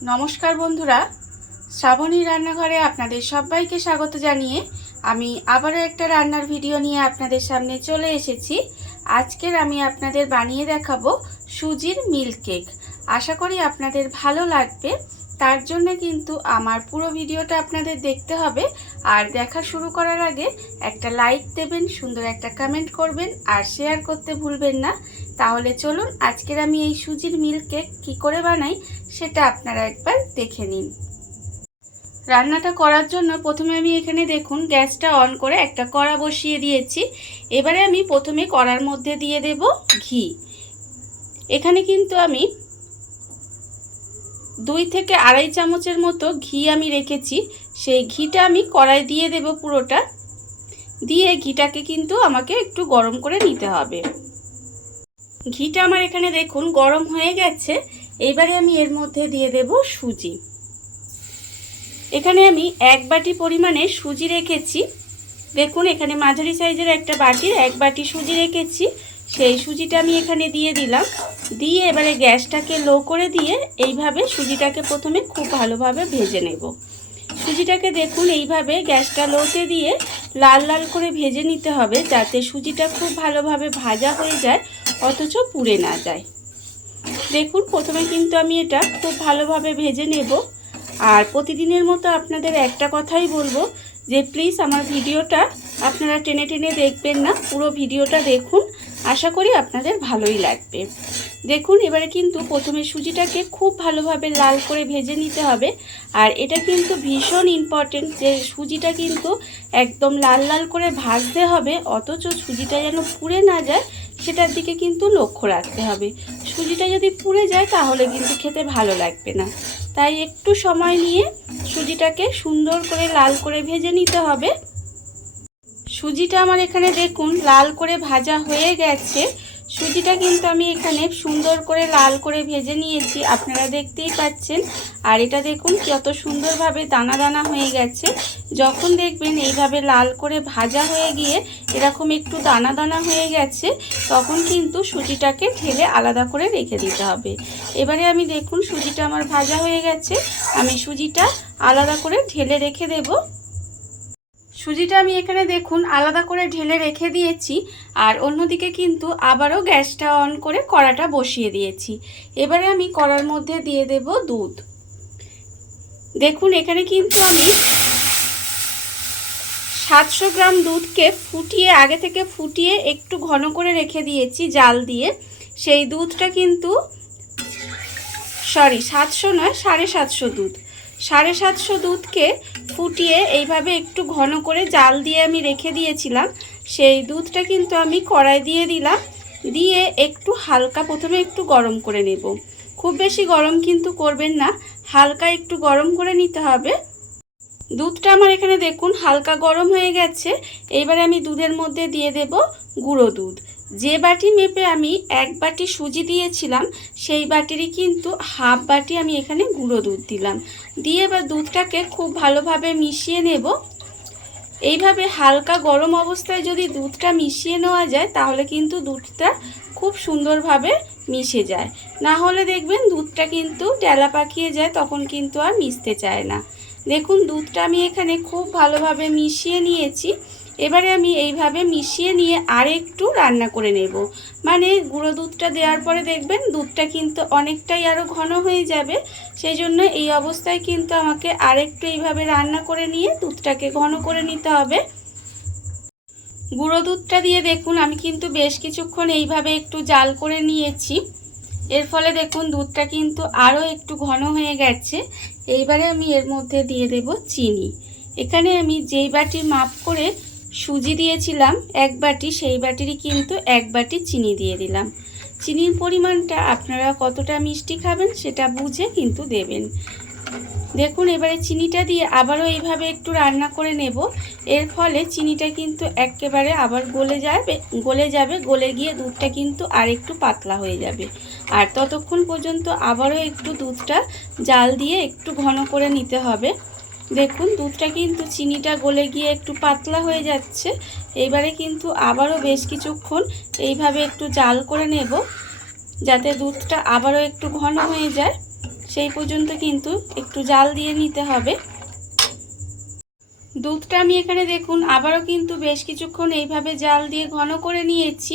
নমস্কার বন্ধুরা, শ্রাবণী রান্নাঘরে আপনাদের সবাইকে স্বাগত জানিয়ে আমি আবারও একটা রান্নার ভিডিও নিয়ে আপনাদের সামনে চলে এসেছি। আজকের আমি আপনাদের বানিয়ে দেখাবো সুজির মিল্ক কেক। আশা করি আপনাদের ভালো লাগবে। তার জন্য কিন্তু আমার পুরো ভিডিওটা আপনাদের দেখতে হবে। আর দেখা শুরু করার আগে একটা লাইক দেবেন, সুন্দর একটা কমেন্ট করবেন আর শেয়ার করতে ভুলবেন না। তাহলে চলুন আজকের আমি এই সুজির মিল্ক কেক কী করে বানাই সেটা আপনারা একবার দেখে নিন। রান্নাটা করার জন্য প্রথমে আমি এখানে দেখুন গ্যাসটা অন করে একটা কড়া বসিয়ে দিয়েছি। এবারে আমি প্রথমে কড়ার মধ্যে দিয়ে দেব ঘি। এখানে কিন্তু আমি 2 থেকে আড়াই চামচের মতো ঘি আমি রেখেছি। সেই ঘিটা আমি কড়াই দিয়ে দেব পুরোটা। দিয়ে ঘিটাকে কিন্তু আমাকে একটু গরম করে নিতে হবে। ঘিটা আমার এখানে দেখুন গরম হয়ে গেছে। এইবারে আমি এর মধ্যে দিয়ে দেব সুজি। এখানে আমি 1 বাটি পরিমাণে সুজি রেখেছি। দেখুন এখানে মাঝারি সাইজের একটা বাটির 1 বাটি সুজি রেখেছি। সেই সুজিটা আমি এখানে দিয়ে দিলাম। দিয়ে এবারে গ্যাসটাকে লো করে দিয়ে এইভাবে সুজিটাকে প্রথমে খুব ভালোভাবে ভেজে নেব। সুজিটাকে দেখুন এইভাবে গ্যাসটা লোতে দিয়ে লাল লাল করে ভেজে নিতে হবে, যাতে সুজিটা খুব ভালোভাবে ভাজা হয়ে যায় অথচ পুড়ে না যায়। দেখুন প্রথমে কিন্তু আমি এটা খুব ভালোভাবে ভেজে নেব। আর প্রতিদিনের মতো আপনাদের একটা কথাই বলবো যে প্লিজ আমার ভিডিওটা আপনারা টেনে টেনে দেখবেন না, পুরো ভিডিওটা দেখুন। আশা করি আপনাদের ভালোই লাগবে। দেখুন এবারে কিন্তু প্রথমে সুজিটাকে খুব ভালোভাবে লাল করে ভেজে নিতে হবে। আর এটা কিন্তু ভীষণ ইম্পর্টেন্ট যে সুজিটা কিন্তু একদম লাল লাল করে ভাজতে হবে, অথচ সুজিটা যেন পুড়ে না যায় সেটার দিকে কিন্তু লক্ষ্য রাখতে হবে। সুজিটা যদি পুড়ে যায় তাহলে কিন্তু খেতে ভালো লাগবে না। তাই একটু সময় নিয়ে সুজিটাকে সুন্দর করে লাল করে ভেজে নিতে হবে। সুজিটা আমার এখানে দেখুন লাল করে ভাজা হয়ে গেছে। সুজিটা কিন্তু আমি এখানে সুন্দর করে লাল করে ভেজে নিয়েছি, আপনারা দেখতেই পাচ্ছেন। আর এটা দেখুন কত সুন্দরভাবে দানা দানা হয়ে গেছে। যখন দেখবেন এইভাবে লাল করে ভাজা হয়ে গিয়ে এরকম একটু দানা দানা হয়ে গেছে, তখন কিন্তু সুজিটাকে ঢেলে আলাদা করে রেখে দিতে হবে। এবারে আমি দেখুন সুজিটা আমার ভাজা হয়ে গেছে, আমি সুজিটা আলাদা করে ঢেলে রেখে দেব। সুজিটা আমি এখানে দেখুন আলাদা করে ঢেলে রেখে দিয়েছি। আর অন্যদিকে কিন্তু আবারও গ্যাসটা অন করে কড়াটা বসিয়ে দিয়েছি। এবারে আমি কড়ার মধ্যে দিয়ে দেব দুধ। দেখুন এখানে কিন্তু আমি 700 গ্রাম দুধকে আগে থেকে ফুটিয়ে একটু ঘন করে রেখে দিয়েছি জাল দিয়ে। সেই দুধটা কিন্তু 700 নয় 750 দুধ, 750 দুধকে ফুটিয়ে এইভাবে একটু ঘন করে জাল দিয়ে আমি রেখে দিয়েছিলাম। সেই দুধটা কিন্তু আমি কড়াই দিয়ে দিলাম। দিয়ে একটু হালকা প্রথমে একটু গরম করে নেব। খুব বেশি গরম কিন্তু করবেন না, হালকা একটু গরম করে নিতে হবে। দুধটা আমার এখানে দেখুন হালকা গরম হয়ে গেছে। এইবারে আমি দুধের মধ্যে দিয়ে দেব গুঁড়ো দুধ। যে বাটি মেপে আমি 1 বাটি সুজি দিয়েছিলাম সেই বাটিরই কিন্তু হাফ বাটি আমি এখানে গুঁড়ো দুধ দিলাম। দিয়ে এবার দুধটাকে খুব ভালোভাবে মিশিয়ে নেব। এইভাবে হালকা গরম অবস্থায় যদি দুধটা মিশিয়ে নেওয়া যায় তাহলে কিন্তু দুধটা খুব সুন্দরভাবে মিশে যায়। না হলে দেখবেন দুধটা কিন্তু ডেলা পাকিয়ে যায়, তখন কিন্তু আর মিশতে চায় না। দেখুন দুধটা আমি এখানে খুব ভালোভাবে মিশিয়ে নিয়েছি। এবারে আমি এইভাবে মিশিয়ে নিয়ে আরেকটু রান্না করে নেব। মানে গুঁড়ো দুধটা দেওয়ার পরে দেখবেন দুধটা কিন্তু অনেকটাই আরও ঘন হয়ে যাবে। সেই জন্য এই অবস্থায় কিন্তু আমাকে আরেকটু এইভাবে রান্না করে নিয়ে দুধটাকে ঘন করে নিতে হবে। গুঁড়ো দুধটা দিয়ে দেখুন আমি কিন্তু বেশ কিছুক্ষণ এইভাবে একটু জাল করে নিয়েছি। এর ফলে দেখুন দুধটা কিন্তু আরও একটু ঘন হয়ে গেছে। এইবারে আমি এর মধ্যে দিয়ে দেব চিনি। এখানে আমি যেই বাটির মাপ করে সুজি দিয়েছিলাম 1 বাটি, সেই বাটিরই কিন্তু 1 বাটি চিনি দিয়ে দিলাম। চিনির পরিমাণটা আপনারা কতটা মিষ্টি খাবেন সেটা বুঝে কিন্তু দেবেন। দেখুন এবারে চিনিটা দিয়ে আবারও এইভাবে একটু রান্না করে নেব। এর ফলে চিনিটা কিন্তু একেবারে আবার গলে যাবে, গলে গিয়ে দুধটা কিন্তু আর একটু পাতলা হয়ে যাবে। আর ততক্ষণ পর্যন্ত আবারও একটু দুধটা জাল দিয়ে একটু ঘন করে নিতে হবে। দেখুন দুধটা কিন্তু চিনিটা গলে গিয়ে একটু পাতলা হয়ে যাচ্ছে। এইবারে কিন্তু আবারও বেশ কিছুক্ষণ এইভাবে একটু জাল করে নেব, যাতে দুধটা আবারও একটু ঘন হয়ে যায়। সেই পর্যন্ত কিন্তু একটু জাল দিয়ে নিতে হবে। দুধটা আমি এখানে দেখুন আবারও কিন্তু বেশ কিছুক্ষণ এইভাবে জাল দিয়ে ঘন করে নিয়েছি।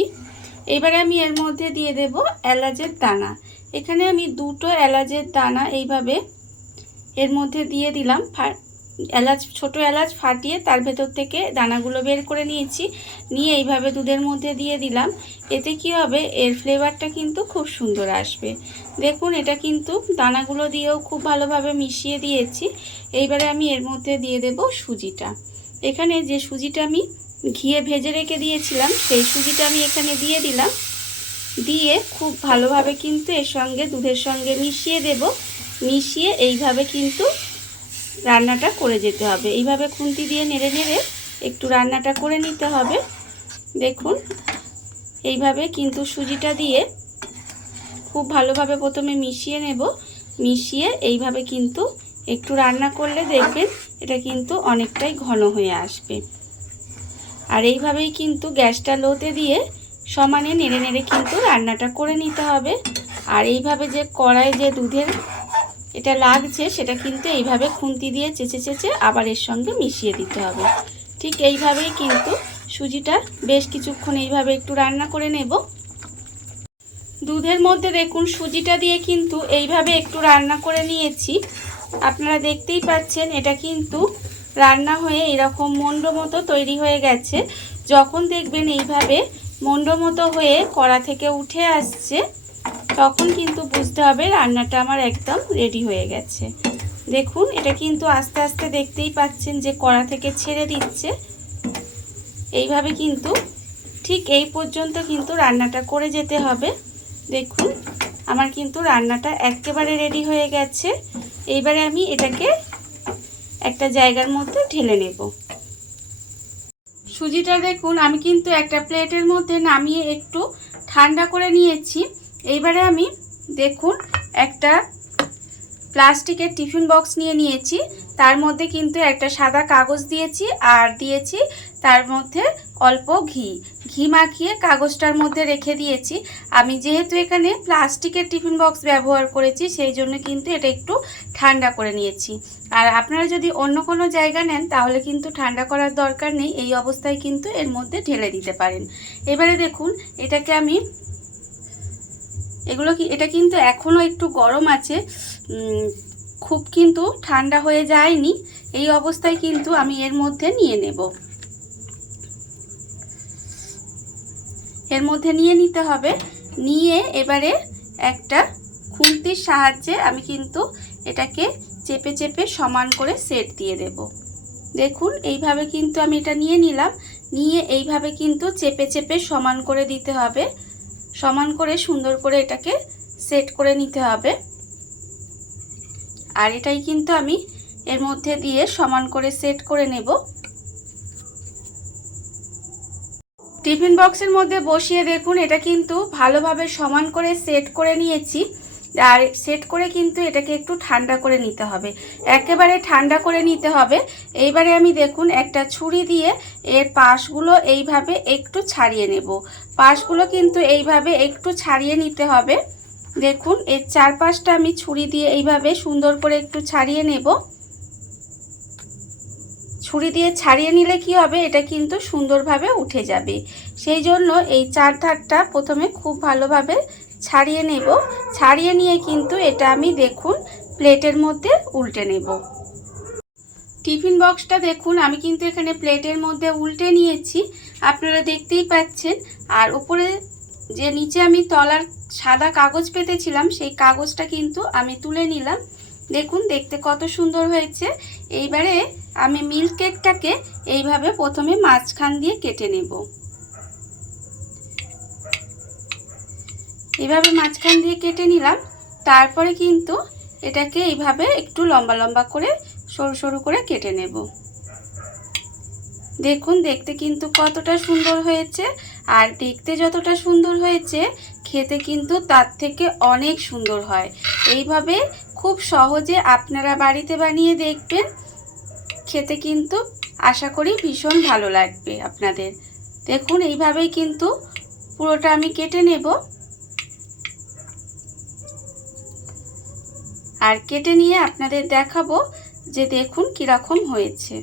এবারে আমি এর মধ্যে দিয়ে দেব এলাচের দানা। এখানে আমি 2টো এলাচের দানা এইভাবে এর মধ্যে দিয়ে দিলাম। ছোট এলাচ ফাটিয়ে তার ভেতর থেকে দানাগুলো বের করে নিয়েছি, নিয়ে এইভাবে দুধের মধ্যে দিয়ে দিলাম। এতে কি হবে, এর ফ্লেভারটা কিন্তু খুব সুন্দর আসবে। দেখুন এটা কিন্তু দানাগুলো দিয়েও খুব ভালোভাবে মিশিয়ে দিয়েছি। এইবারে আমি এর মধ্যে দিয়ে দেব সুজিটা। এখানে যে সুজিটা আমি ঘিয়ে ভেজে রেখে দিয়েছিলাম সেই সুজিটা আমি এখানে দিয়ে দিলাম। দিয়ে খুব ভালোভাবে কিন্তু এর সঙ্গে দুধের সঙ্গে মিশিয়ে দেব। মিশিয়ে এইভাবে কিন্তু রান্নাটা করে যেতে হবে। এইভাবে খুন্তি দিয়ে নেড়ে নেড়ে একটু রান্নাটা করে নিতে হবে। দেখুন এইভাবে কিন্তু সুজিটা দিয়ে খুব ভালোভাবে প্রথমে মিশিয়ে নেব। মিশিয়ে এইভাবে কিন্তু একটু রান্না করলে দেখবেন এটা কিন্তু অনেকটাই ঘন হয়ে আসবে। আর এইভাবেই কিন্তু গ্যাসটা লোতে দিয়ে সমানে নেড়ে নেড়ে কিন্তু রান্নাটা করে নিতে হবে। আর এইভাবে যে কড়াইয়ে যে দুধের এটা লাগছে সেটা কিন্তু এইভাবে খুন্তি দিয়ে চেঁচে চেঁচে আবার এর সঙ্গে মিশিয়ে দিতে হবে। ঠিক এইভাবেই কিন্তু সুজিটা বেশ কিছুক্ষণ এইভাবে একটু রান্না করে নেব। দুধের মধ্যে দেখুন সুজিটা দিয়ে কিন্তু এইভাবে একটু রান্না করে নিয়েছি। আপনারা দেখতেই পাচ্ছেন এটা কিন্তু রান্না হয়ে এরকম মন্ড মতো তৈরি হয়ে গেছে। যখন দেখবেন এইভাবে মন্ড মতো হয়ে কড়া থেকে উঠে আসছে তখন কিন্তু বুঝতে হবে রান্নাটা আমার একদম রেডি হয়ে গেছে। দেখুন এটা কিন্তু আস্তে আস্তে দেখতেই পাচ্ছেন যে কড়া থেকে ছেড়ে দিচ্ছে। এইভাবে কিন্তু ঠিক এই পর্যন্ত কিন্তু রান্নাটা করে যেতে হবে। দেখুন আমার কিন্তু রান্নাটা একেবারে রেডি হয়ে গেছে। এইবারে আমি এটাকে একটা জায়গার মধ্যে ঢেলে নেব। সুজিটা দেখুন আমি কিন্তু একটা প্লেটের মধ্যে নামিয়ে একটু ঠান্ডা করে নিয়েছি। এইবারে আমি দেখুন একটা প্লাস্টিকের টিফিন বক্স নিয়ে নিয়েছি। তার মধ্যে কিন্তু একটা সাদা কাগজ দিয়েছি আর দিয়েছি তার মধ্যে অল্প ঘি মাখিয়ে কাগজটার মধ্যে রেখে দিয়েছি। আমি যেহেতু এখানে প্লাস্টিকের টিফিন বক্স ব্যবহার করেছি সেই জন্য কিন্তু এটা একটু ঠান্ডা করে নিয়েছি। আর আপনারা যদি অন্য কোনো জায়গা নেন তাহলে কিন্তু ঠান্ডা করার দরকার নেই, এই অবস্থায় কিন্তু এর মধ্যে ঢেলে দিতে পারেন। এবারে দেখুন এটাকে আমি এটা কিন্তু এখনও একটু গরম আছে, খুব কিন্তু ঠান্ডা হয়ে যায়নি। এই অবস্থায় কিন্তু আমি এর মধ্যে নিয়ে নেব। এর মধ্যে নিয়ে নিতে হবে। নিয়ে এবারে একটা খুন্তির সাহায্যে আমি কিন্তু এটাকে চেপে চেপে সমান করে সেট দিয়ে দেব। দেখুন এইভাবে কিন্তু আমি এটা নিয়ে নিলাম। নিয়ে এইভাবে কিন্তু চেপে চেপে সমান করে দিতে হবে। সমান করে সুন্দর করে এটাকে সেট করে নিতে হবে। আর এটাই কিন্তু আমি এর মধ্যে দিয়ে সমান করে সেট করে নেব। টিফিন বক্সের মধ্যে বসিয়ে দেখুন এটা কিন্তু ভালোভাবে সমান করে সেট করে নিয়েছি। আর সেট করে কিন্তু এটাকে একটু ঠান্ডা করে নিতে হবে, একেবারে ঠান্ডা করে নিতে হবে। এইবারে আমি দেখুন একটা ছুরি দিয়ে এর পাশগুলো এইভাবে একটু ছাড়িয়ে নেব। পাশগুলো কিন্তু এইভাবে একটু ছাড়িয়ে নিতে হবে। দেখুন এর চারপাশটা আমি ছুরি দিয়ে এইভাবে সুন্দর করে একটু ছাড়িয়ে নেব। ছুরি দিয়ে ছাড়িয়ে নিলে কি হবে, এটা কিন্তু সুন্দরভাবে উঠে যাবে। সেই জন্য এই চার ধারটা প্রথমে খুব ভালোভাবে ছাড়িয়ে নেব। ছাড়িয়ে নিয়ে কিন্তু এটা আমি দেখুন প্লেটের মধ্যে উল্টে নেব। টিফিন বক্সটা দেখুন আমি কিন্তু এখানে প্লেটের মধ্যে উল্টে নিয়েছি, আপনারা দেখতেই পাচ্ছেন। আর উপরে যে নিচে আমি তলার সাদা কাগজ পেতেছিলাম সেই কাগজটা কিন্তু আমি তুলে নিলাম। দেখুন দেখতে কত সুন্দর হয়েছে। এইবারে আমি মিল্ক কেকটাকে এইভাবে প্রথমে মাঝখান দিয়ে কেটে নেব। এইভাবে মাঝখান দিয়ে কেটে নিলাম। তারপরে কিন্তু এটাকে এইভাবে একটু লম্বা লম্বা করে সরু সরু করে কেটে নেব। দেখুন দেখতে কিন্তু কতটা সুন্দর হয়েছে। আর দেখতে যতটা সুন্দর হয়েছে খেতে কিন্তু তার থেকে অনেক সুন্দর হয়। এইভাবে খুব সহজে আপনারা বাড়িতে বানিয়ে দেখবেন, খেতে কিন্তু আশা করি ভীষণ ভালো লাগবে আপনাদের। দেখুন এইভাবেই কিন্তু পুরোটা আমি কেটে নেব। আর কেটে নিয়ে আপনাদের দেখাবো যে দেখুন কীরকম হয়েছে।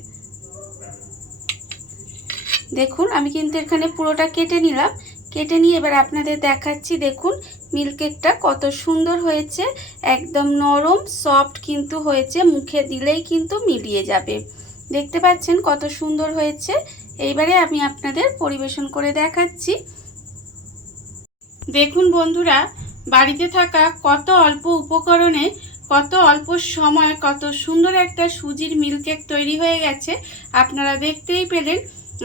দেখুন আমি কিন্তু এখানে পুরোটা কেটে নিলাম, কেটে নিয়ে এবার আপনাদের দেখাচ্ছি। দেখুন মিল্ক কেকটা কত সুন্দর হয়েছে, একদম নরম সফট কিন্তু হয়েছে, মুখে দিলেই কিন্তু মিলিয়ে যাবে। দেখতে পাচ্ছেন কত সুন্দর হয়েছে। এইবারে আমি আপনাদের পরিবেশন করে দেখাচ্ছি। দেখুন বন্ধুরা, বাড়িতে থাকা কত অল্প উপকরণে কত অল্প সময় কত সুন্দর একটা সুজির মিল্ক কেক তৈরি হয়ে গেছে, আপনারা দেখতেই পেলেন।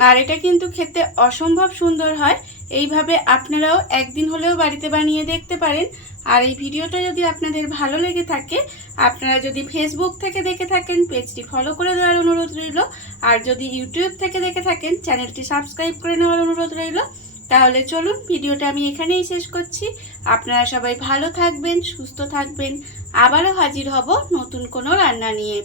আর এটা কিন্তু খেতে অসম্ভব সুন্দর হয়। এইভাবে আপনারাও একদিন হলেও বাড়িতে বানিয়ে দেখতে পারেন। আর এই ভিডিওটা যদি আপনাদের ভালো লেগে থাকে, আপনারা যদি ফেসবুক থেকে দেখে থাকেন পেজটি ফলো করে দেওয়ার অনুরোধ রইল। আর যদি ইউটিউব থেকে দেখে থাকেন চ্যানেলটি সাবস্ক্রাইব করে নেওয়ার অনুরোধ রইল। তাহলে চলুন ভিডিওটা আমি এখানেই শেষ করছি। আপনারা সবাই ভালো থাকবেন, সুস্থ থাকবেন। আবারও হাজির হব নতুন কোনো রান্না নিয়ে।